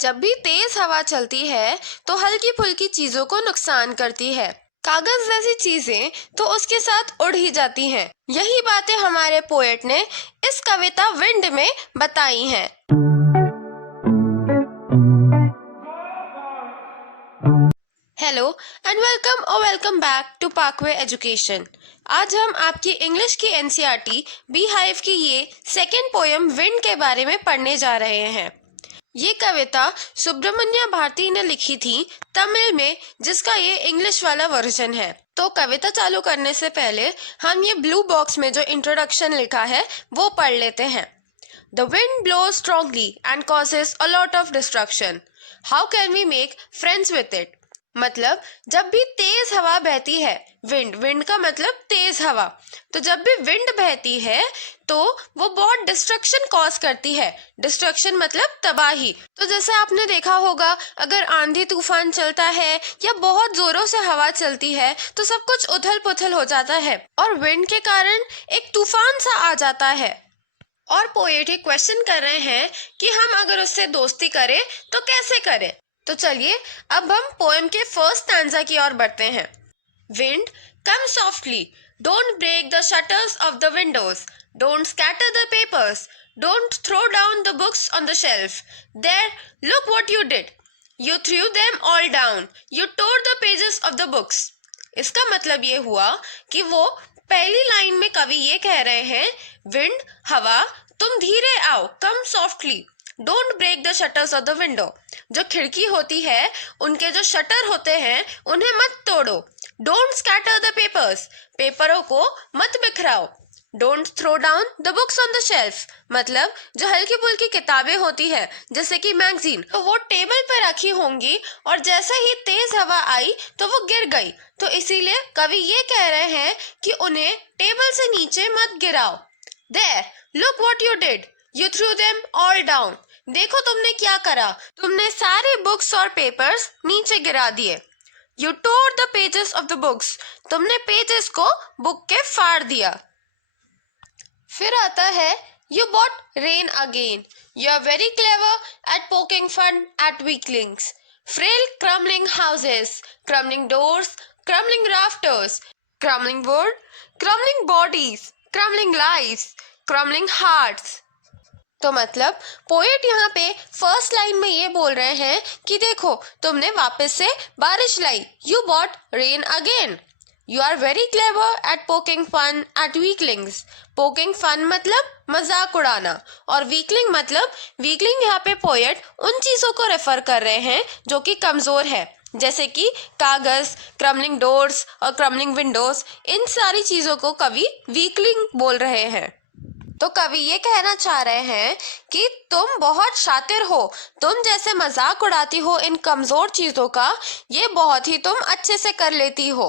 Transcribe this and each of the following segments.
जब भी तेज हवा चलती है तो हल्की फुल्की चीजों को नुकसान करती है। कागज जैसी चीजें तो उसके साथ उड़ ही जाती हैं। यही बातें हमारे पोएट ने इस कविता विंड में बताई हैं। Hello and welcome back to Parkway education. आज हम आपकी इंग्लिश की एनसीईआरटी बी हाइव की ये सेकेंड पोयम विंड के बारे में पढ़ने जा रहे हैं। ये कविता सुब्रमण्य भारती ने लिखी थी तमिल में, जिसका ये इंग्लिश वाला वर्जन है। तो कविता चालू करने से पहले हम ये ब्लू बॉक्स में जो इंट्रोडक्शन लिखा है वो पढ़ लेते हैं। The wind blows strongly and causes a lot of destruction. How can we make friends with it? मतलब जब भी तेज हवा बहती है, विंड का मतलब तेज हवा, तो जब भी विंड बहती है तो वो बहुत डिस्ट्रक्शन कॉज करती है। डिस्ट्रक्शन मतलब तबाही। तो जैसे आपने देखा होगा, अगर आंधी तूफान चलता है या बहुत जोरों से हवा चलती है तो सब कुछ उथल पुथल हो जाता है और विंड के कारण एक तूफान सा आ जाता है। और पोएट ये क्वेश्चन कर रहे हैं कि हम अगर उससे दोस्ती करें तो कैसे करें। तो चलिए अब हम पोएम के फर्स्ट स्टैंजा की ओर बढ़ते हैं। Wind come softly, don't break the shutters of the windows, don't scatter the papers, don't throw down the books on the shelf, there look what you did, you threw them all down, you tore the pages of the books. इसका मतलब ये हुआ कि वो पहली line में कवि ये कह रहे हैं, विंड हवा तुम धीरे आओ, come softly, don't break the shutters of the window. जो खिड़की होती है उनके जो शटर होते हैं उन्हें मत तोड़ो। डोंट स्कैटर द पेपर्स, पेपरों को मत बिखराओ। Don't throw down the books on the shelf, मतलब जो हल्की फुल्की किताबें होती है जैसे कि मैगजीन, तो वो टेबल पर रखी होंगी और जैसे ही तेज हवा आई तो वो गिर गई। तो इसीलिए कवि ये कह रहे हैं कि उन्हें टेबल से नीचे मत गिराओ। There, look what you did. You threw them all down. देखो तुमने क्या करा, तुमने सारे बुक्स और पेपर्स नीचे गिरा दिए। You tore the pages of the books. तुमने पेजेस को बुक के फाड़ दिया। फिर आता है You bought rain again. You are very clever at poking fun at weaklings. Frail crumbling houses, crumbling doors, crumbling rafters, crumbling wood, crumbling bodies, crumbling lives, crumbling hearts. तो मतलब पोएट यहाँ पे फर्स्ट लाइन में ये बोल रहे हैं कि देखो तुमने वापस से बारिश लाई। You bought rain again. You are very clever at poking fun at weaklings. Poking fun मतलब मजाक उड़ाना, और weakling मतलब weakling यहाँ पे पोएट उन चीजों को रेफर कर रहे हैं जो कि कमजोर है, जैसे कि कागज, क्रम्बलिंग डोर्स और क्रम्बलिंग विंडोज। इन सारी चीजों को कवि वीकलिंग बोल रहे हैं। तो कवि ये कहना चाह रहे हैं कि तुम बहुत शातिर हो, तुम जैसे मजाक उड़ाती हो इन कमजोर चीजों का, ये बहुत ही तुम अच्छे से कर लेती हो।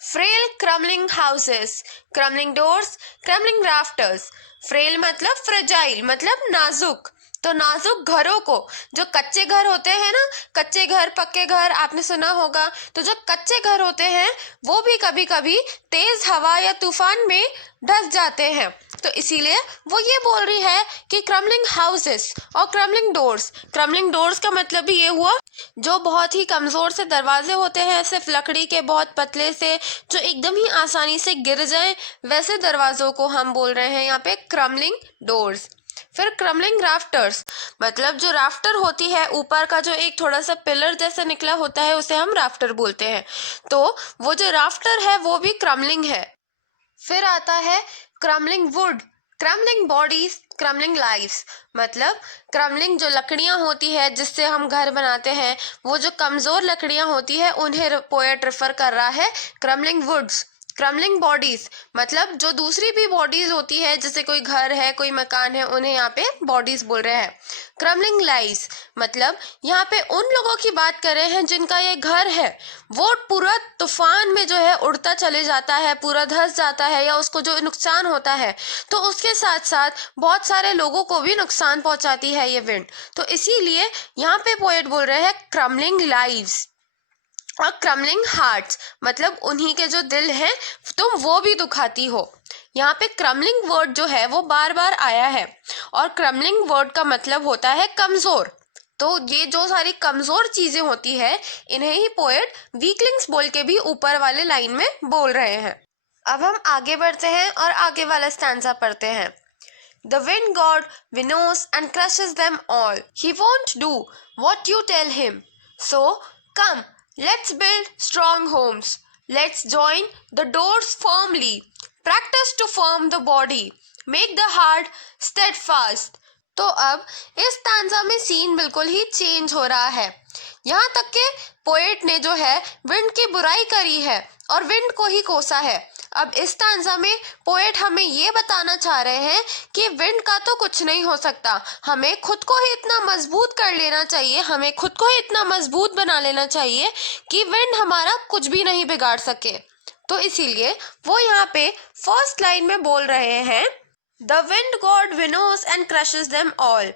Frail crumbling houses, crumbling doors, crumbling rafters. Frail मतलब फ्रेजाइल, मतलब नाजुक। तो नाजुक घरों को, जो कच्चे घर होते हैं ना, कच्चे घर पक्के घर आपने सुना होगा, तो जो कच्चे घर होते हैं वो भी कभी कभी तेज हवा या तूफान में ढस जाते हैं। तो इसीलिए वो ये बोल रही है कि क्रम्बलिंग हाउसेस और क्रम्बलिंग डोर्स का मतलब भी ये हुआ जो बहुत ही कमजोर से दरवाजे होते हैं, सिर्फ लकड़ी के बहुत पतले से, जो एकदम ही आसानी से गिर जाएं, वैसे दरवाजों को हम बोल रहे हैं यहाँ पे क्रम्बलिंग डोर्स। फिर क्रम्बलिंग राफ्टर्स, मतलब जो राफ्टर होती है, ऊपर का जो एक थोड़ा सा पिलर जैसे निकला होता है, उसे हम राफ्टर बोलते हैं। तो वो जो राफ्टर है वो भी क्रम्बलिंग है। फिर आता है crumbling wood, crumbling bodies, crumbling lives, मतलब क्रम्बलिंग जो लकड़ियां होती है जिससे हम घर बनाते हैं, वो जो कमजोर लकड़ियां होती है उन्हें पोएट रेफर कर रहा है क्रम्बलिंग वुड्स। क्रम्बलिंग बॉडीज मतलब जो दूसरी भी बॉडीज होती है, जैसे कोई घर है, कोई मकान है, उन्हें यहाँ पे बॉडीज बोल रहे हैं। क्रम्बलिंग लाइव्स मतलब यहाँ पे उन लोगों की बात कर रहे हैं जिनका ये घर है वो पूरा तूफान में जो है उड़ता चले जाता है, पूरा धंस जाता है, या उसको जो नुकसान होता है, तो उसके साथ साथ बहुत सारे लोगों को भी नुकसान पहुंचाती है ये विंड। तो इसीलिए यहाँ पे पोएट बोल रहे हैं क्रम्बलिंग लाइव्स। और क्रम्बलिंग हार्ट्स मतलब उन्हीं के जो दिल हैं तुम वो भी दुखाती हो। यहाँ पे क्रम्बलिंग वर्ड जो है वो बार बार आया है, और क्रम्बलिंग वर्ड का मतलब होता है कमजोर। तो ये जो सारी कमजोर चीजें होती है, इन्हें ही पोएट वीकलिंग्स बोल के भी ऊपर वाले लाइन में बोल रहे हैं। अब हम आगे बढ़ते हैं और आगे वाला स्टैंजा पढ़ते हैं। The wind god winnows and crushes them all. He won't do what you tell him. So, come, let's build strong homes. Let's join the doors firmly. Practice to form the body. Make the heart steadfast. तो अब इस stanza में scene बिल्कुल ही change हो रहा है। यहाँ तक के पोएट ने जो है विंड की बुराई करी है और विंड को ही कोसा है। अब इस स्टैंजा में पोएट हमें ये बताना चाह रहे हैं कि विंड का तो कुछ नहीं हो सकता, हमें खुद को ही इतना मजबूत कर लेना चाहिए, हमें खुद को ही इतना मजबूत बना लेना चाहिए कि विंड हमारा कुछ भी नहीं बिगाड़ सके। तो इसीलिए वो यहाँ पे फर्स्ट लाइन में बोल रहे हैं the wind god winnows and crushes them all.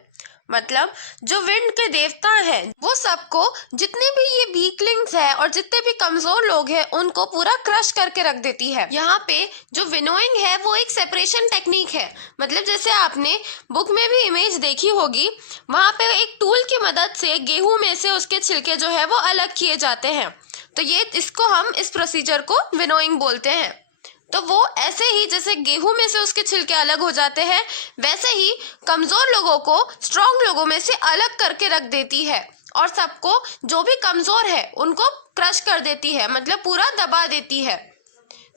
मतलब जो विंड के देवता हैं वो सबको, जितने भी ये वीकलिंग्स है और जितने भी कमजोर लोग हैं, उनको पूरा क्रश करके रख देती है। यहाँ पे जो विनोइंग है वो एक सेपरेशन टेक्निक है। मतलब जैसे आपने बुक में भी इमेज देखी होगी, वहाँ पे एक टूल की मदद से गेहूं में से उसके छिलके जो है वो अलग किए जाते हैं। तो ये इसको हम इस प्रोसीजर को विनोइंग बोलते हैं। तो वो ऐसे ही जैसे गेहूं में से उसके छिलके अलग हो जाते हैं, वैसे ही कमजोर लोगों को स्ट्रांग लोगों में से अलग करके रख देती है और सबको, जो भी कमजोर है उनको क्रश कर देती है, मतलब पूरा दबा देती है।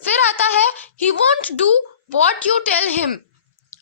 फिर आता है he won't do what you tell him.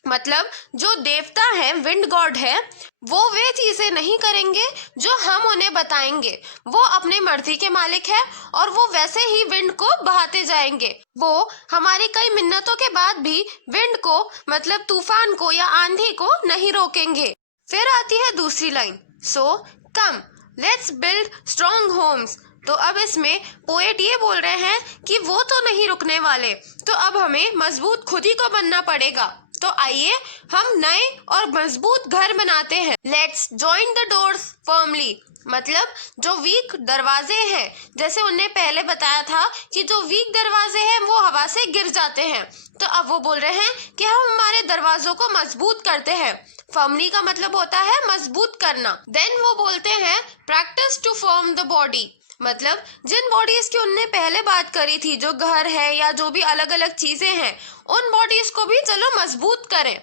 मतलब जो देवता है, विंड गॉड है, वो वे चीजें नहीं करेंगे जो हम उन्हें बताएंगे। वो अपने मर्जी के मालिक है और वो वैसे ही विंड को बहाते जाएंगे। वो हमारी कई मिन्नतों के बाद भी विंड को, मतलब तूफान को या आंधी को नहीं रोकेंगे। फिर आती है दूसरी line, so come let's build strong homes. तो अब इसमें पोएट ये बोल रहे हैं कि वो तो नहीं रुकने वाले, तो अब हमें मजबूत खुद ही को बनना पड़ेगा। तो आइए हम नए और मजबूत घर बनाते हैं। Let's join the doors firmly. मतलब जो वीक दरवाजे हैं, जैसे उन्हें पहले बताया था कि जो वीक दरवाजे हैं वो हवा से गिर जाते हैं, तो अब वो बोल रहे हैं कि हम हमारे दरवाजों को मजबूत करते हैं। फर्मली का मतलब होता है मजबूत करना। देन वो बोलते हैं practice to form the body. मतलब जिन बॉडीज की उनने पहले बात करी थी, जो घर है या जो भी अलग अलग चीजें हैं, उन बॉडीज को भी चलो मजबूत करें।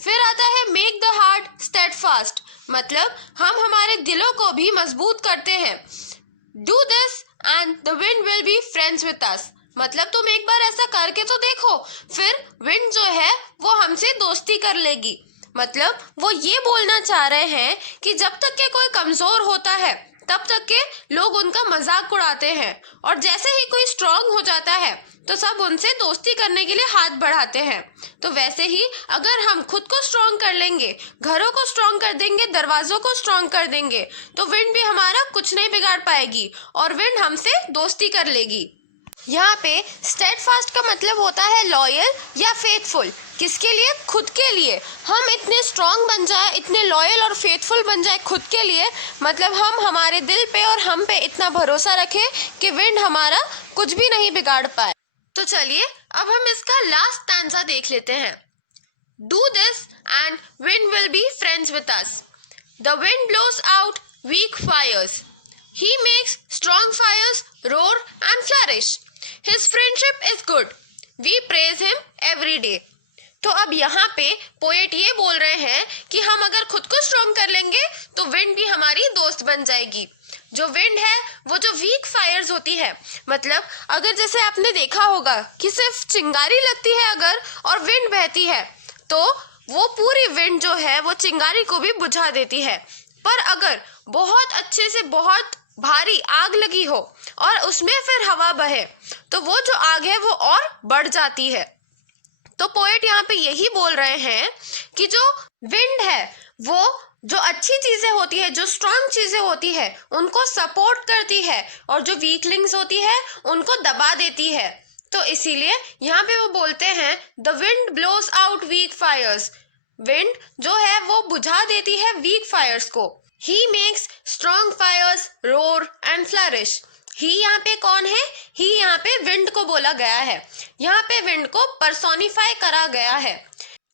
फिर आता है मेक द हार्ट स्टेडफास्ट। मतलब हम हमारे दिलों को भी मजबूत करते हैं। Do this and the wind will be friends with अस। मतलब तुम एक बार ऐसा करके तो देखो, फिर विंड जो है वो हमसे दोस्ती कर लेगी। मतलब वो ये बोलना चाह रहे हैं कि जब तक के कोई कमजोर होता है तब तक के लोग उनका मजाक उड़ाते हैं, और जैसे ही कोई स्ट्रांग हो जाता है तो सब उनसे दोस्ती करने के लिए हाथ बढ़ाते हैं। तो वैसे ही अगर हम खुद को स्ट्रांग कर लेंगे, घरों को स्ट्रांग कर देंगे, दरवाजों को स्ट्रांग कर देंगे, तो विंड भी हमारा कुछ नहीं बिगाड़ पाएगी और विंड हमसे दोस्ती कर लेगी। यहाँ पे स्टेडफास्ट का मतलब होता है लॉयल या फेथफुल। किसके लिए? खुद के लिए। हम इतने स्ट्रांग बन जाए, इतने लॉयल और फेथफुल बन जाए खुद के लिए, मतलब हम हमारे दिल पे और हम पे इतना भरोसा रखें कि विंड हमारा कुछ भी नहीं बिगाड़ पाए। तो चलिए अब हम इसका लास्ट स्टैंजा देख लेते हैं। Do this and wind will be friends with us. The wind blows out weak fires, he makes strong fires roar and flourish. His friendship is good. We praise him every day. तो अब यहाँ पे poet ये बोल रहे हैं कि हम अगर खुद को स्ट्रॉन्ग कर लेंगे तो विंड भी हमारी दोस्त बन जाएगी। जो विंड है वो जो वीक फायर्स होती है, मतलब अगर जैसे आपने देखा होगा कि सिर्फ चिंगारी लगती है अगर और विंड बहती है, तो वो पूरी विंड जो है वो चिंगारी को भी बुझा देती है। पर अगर बहुत अच्छे से बहुत भारी आग लगी हो और उसमें फिर हवा बहे, तो वो जो आग है वो और बढ़ जाती है। तो पोएट यहाँ पे यही बोल रहे हैं कि जो विंड है वो जो अच्छी चीजें होती है, जो स्ट्रांग चीजें होती है, उनको सपोर्ट करती है और जो वीकलिंग्स होती है उनको दबा देती है। तो इसीलिए यहाँ पे वो बोलते हैं the wind blows out weak fires. Wind जो है वो बुझा देती है वीक फायर्स को। He makes strong fires roar and flourish. He यहाँ पे कौन है? He यहाँ पे विंड को बोला गया है। यहाँ पे विंड को पर्सोनिफाई करा गया है।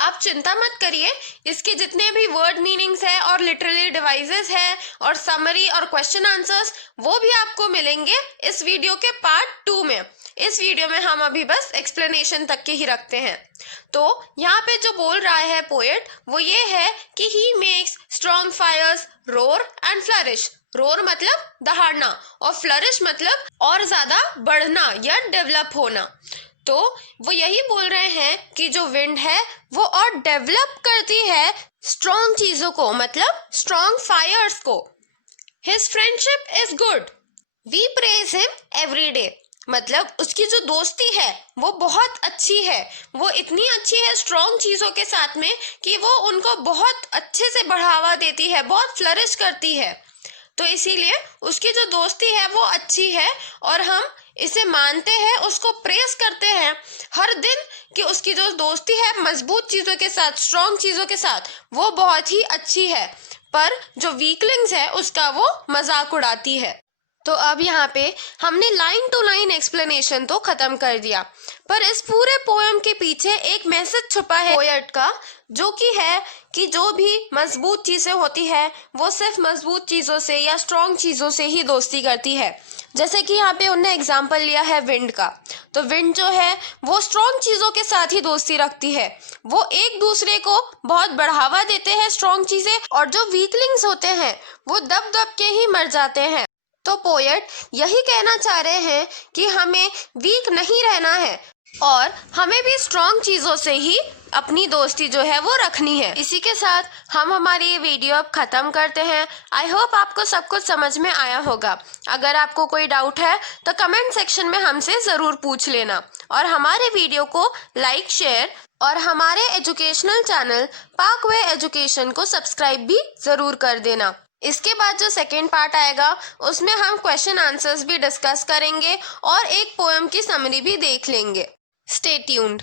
आप चिंता मत करिए, इसके जितने भी वर्ड मीनिंग्स है और लिटरली डिवाइसेस है और समरी और क्वेश्चन आंसर्स वो भी आपको मिलेंगे इस वीडियो के पार्ट 2 में। इस वीडियो में हम अभी बस एक्सप्लेनेशन तक के ही रखते हैं। तो यहाँ पे जो बोल रहा है पोएट वो ये है कि he makes strong fires roar and flourish. Roar मतलब दहाड़ना और फ्लरिश मतलब और ज्यादा बढ़ना या डेवलप होना। तो वो यही बोल रहे हैं कि जो विंड है वो और डेवलप करती है स्ट्रॉन्ग चीजों को, मतलब स्ट्रॉन्ग फायर्स को। His friendship is good, we praise him every day. मतलब उसकी जो दोस्ती है वो बहुत अच्छी है, वो इतनी अच्छी है स्ट्रॉन्ग चीजों के साथ में कि वो उनको बहुत अच्छे से बढ़ावा देती है, बहुत फ्लरिश करती है। तो इसीलिए उसकी जो दोस्ती है वो अच्छी है और हम इसे मानते हैं, उसको प्रेस करते हैं हर दिन कि उसकी जो दोस्ती है मजबूत चीजों के साथ, स्ट्रॉन्ग चीजों के साथ, वो बहुत ही अच्छी है। पर जो वीकलिंग्स है उसका वो मजाक उड़ाती है। तो अब यहाँ पे हमने लाइन टू लाइन एक्सप्लेनेशन तो खत्म कर दिया, पर इस पूरे पोएम के पीछे एक मैसेज छुपा है पोएट का, जो कि है कि जो भी मजबूत चीजें होती है वो सिर्फ मजबूत चीजों से या स्ट्रॉन्ग चीजों से ही दोस्ती करती है। जैसे कि यहाँ पे उन्होंने एग्जाम्पल लिया है विंड का, तो विंड जो है वो स्ट्रॉन्ग चीजों के साथ ही दोस्ती रखती है, वो एक दूसरे को बहुत बढ़ावा देते हैं स्ट्रॉन्ग चीजें, और जो वीकलिंग्स होते हैं वो दब दब के ही मर जाते हैं। तो पोएट यही कहना चाह रहे हैं कि हमें वीक नहीं रहना है और हमें भी स्ट्रॉन्ग चीजों से ही अपनी दोस्ती जो है वो रखनी है। इसी के साथ हम हमारी ये वीडियो अब खत्म करते हैं। आई होप आपको सब कुछ समझ में आया होगा। अगर आपको कोई डाउट है तो कमेंट सेक्शन में हमसे जरूर पूछ लेना, और हमारे वीडियो को लाइक, शेयर और हमारे एजुकेशनल चैनल पार्कवे एजुकेशन को सब्सक्राइब भी जरूर कर देना। इसके बाद जो सेकेंड पार्ट आएगा उसमें हम क्वेश्चन आंसर्स भी डिस्कस करेंगे और एक पोएम की समरी भी देख लेंगे। Stay tuned.